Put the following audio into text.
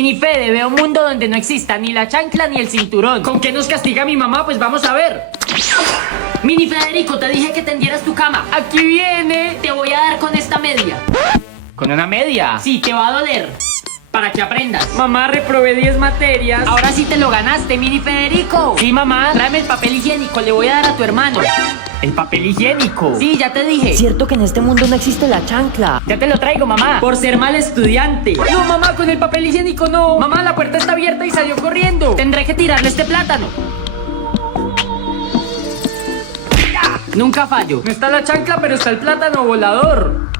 Mini Fede, veo un mundo donde no exista ni la chancla ni el cinturón. ¿Con qué nos castiga mi mamá? Pues vamos a ver. Mini Federico, te dije que tendieras tu cama. Aquí viene. Te voy a dar con esta media. ¿Con una media? Sí, te va a doler. Para que aprendas. Mamá, reprobé 10 materias. Ahora sí te lo ganaste, Mini Federico. Sí, mamá, tráeme el papel higiénico, le voy a dar a tu hermano. ¿El papel higiénico? Sí, ya te dije. Cierto que en este mundo no existe la chancla. Ya te lo traigo, mamá. Por ser mal estudiante. No, mamá, con el papel higiénico no. Mamá, la puerta está abierta y salió corriendo. Tendré que tirarle este plátano. Nunca fallo. No está la chancla, pero está el plátano volador.